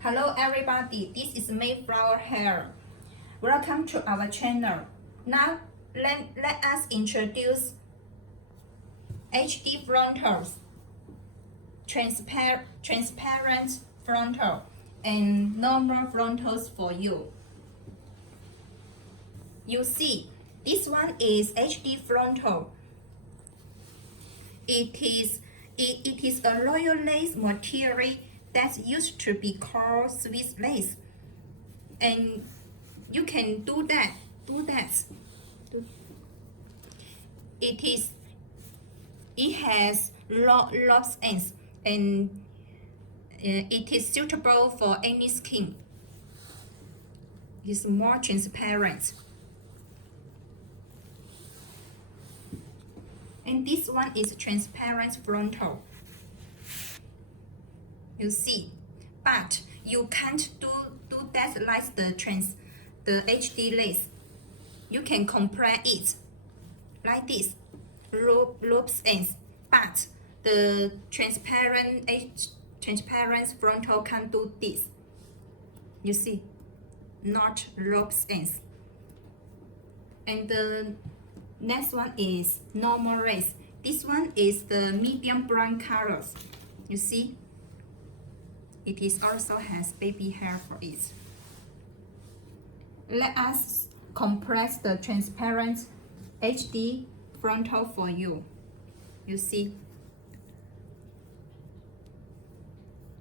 Hello everybody, this is Mayflower hair. Welcome to our channel. Now let us introduce HD frontals, transparent frontal, and normal frontals for you. You see, this one is HD frontal. It is a royal lace material that used to be called Swiss lace, and you can do that. It has lobes ends, and it is suitable for any skin. It's more transparent. And this one is transparent frontal. You see, but you can't do that like the HD lace. You can compress it like this, loops ends, but the transparent frontal can't do this. You see, not loops ends. And the next one is normal lace. This one is the medium brown colors. You see, it is also has baby hair for it. Let us compress the transparent HD frontal for you. You see,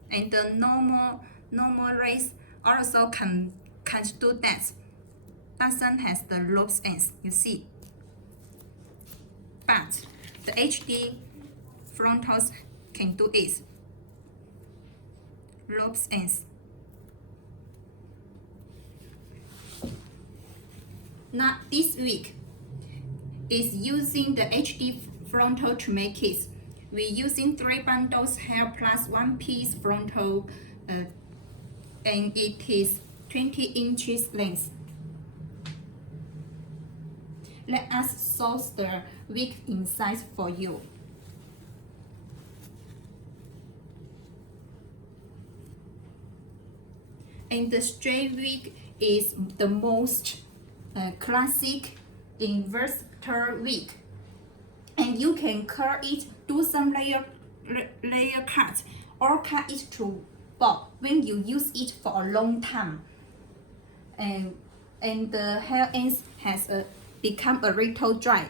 and the normal lace also can't do that. Doesn't has the lobes ends. You see, but the HD frontals can do it. Lobes ends. Now this week is using the HD frontal to make it. We're using 3 bundles hair plus 1 piece frontal, and it is 20 inches length. Let us source the wig inside for you. And the straight wig is the most classic and versatile wig. And you can curl it, do some layer cut, or cut it to bob when you use it for a long time. And the hair ends has become a little dry.